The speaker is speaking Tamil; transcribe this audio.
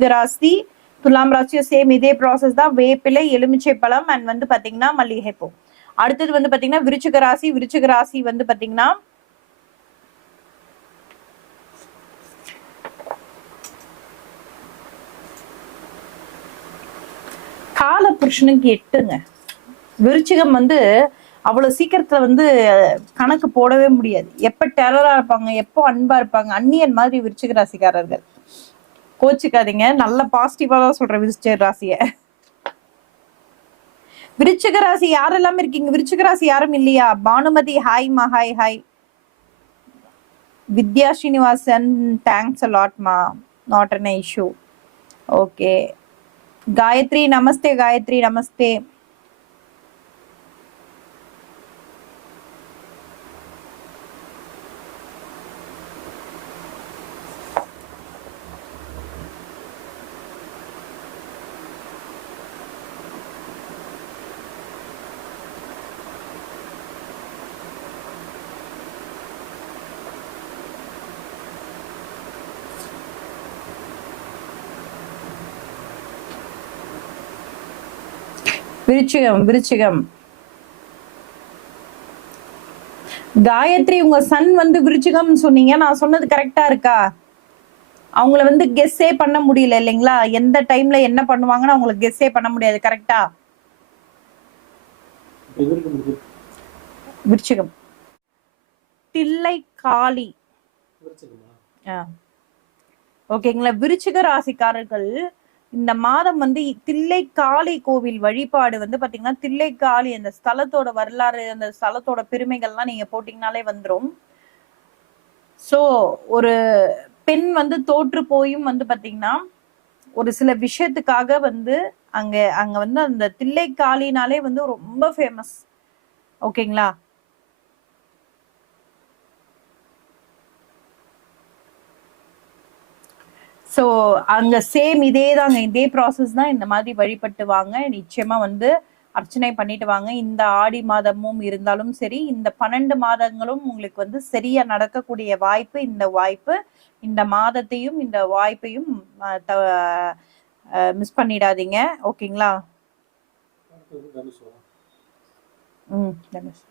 விருச்சிக ராசி துலாம் ராசியும் சேம் இதே ப்ராசஸ் தான். வேப்பிலை, எலுமிச்சை பழம் அண்ட் வந்து பாத்தீங்கன்னா மல்லிகை பூ. அடுத்தது வந்து பாத்தீங்கன்னா விருச்சிக ராசி வந்து பாத்தீங்கன்னா கால புருஷனுக்கு 8ங்க. விருச்சிகம் வந்து அவ்வளவு சீக்கிரத்துல வந்து கணக்கு போடவே முடியாது. எப்ப டெரரா இருப்பாங்க, எப்போ அன்பா இருப்பாங்க, அந்நியன் மாதிரி விருச்சிக ராசிக்காரர்கள். கோச்சுக்காதீங்க, நல்ல பாசிட்டிவா தான் சொல்றேன் விருச்சிக ராசிய. விருச்சிக ராசி யாரெல்லாம் இருக்கீங்க? விருச்சிக ராசி யாரும் இல்லையா? பானுமதி ஹாய்மா, hi hi. Vidya Srinivasan thanks a lot மா, not an issue. Okay Gayathri நமஸ்தே, காயத்ரி நமஸ்தே. விருச்சிகம் காயத்ரி உங்க சன் வந்து விருச்சிகம் சொன்னீங்க. நான் சொன்னது கரெக்டா இருக்கா? அவங்கள வந்து கெஸ்ஸே பண்ண முடியல இல்லைங்களா? எந்த டைம்ல என்ன பண்ணுவாங்கன்னு அவங்களுக்கு கெஸ்ஸே பண்ண முடியாது. கரெக்டா? விருச்சிகம் தில்லை காளி. ஓகேங்களா? விருச்சிக ராசிக்காரர்கள் இந்த மாதம் வந்து தில்லை காளி கோவில் வழிபாடு வந்து பாத்தீங்கன்னா தில்லை காளி அந்த ஸ்தலத்தோட வரலாறு, அந்த ஸ்தலத்தோட பெருமைகள்லாம் நீங்க போட்டீங்கனாலே வந்துடும். சோ ஒரு பெண் வந்து தோற்று போயும் வந்து பாத்தீங்கன்னா ஒரு சில விஷயத்துக்காக வந்து அங்க வந்து அந்த தில்லை காளினாலே வந்து ரொம்ப ஃபேமஸ். ஓகேங்களா? ஸோ அங்க சேம் இதே ப்ராசஸ் தான். இந்த மாதிரி வழிபட்டு வாங்க, நிச்சயமா வந்து அர்ச்சனை பண்ணிட்டு வாங்க. இந்த ஆடி மாதமும் இருந்தாலும் சரி, இந்த 12 மாதங்களும் உங்களுக்கு வந்து சரியா நடக்கக்கூடிய வாய்ப்பு. இந்த மாதத்தையும் இந்த வாய்ப்பையும் மிஸ் பண்ணிடாதீங்க. ஓகேங்களா? தனுஷ்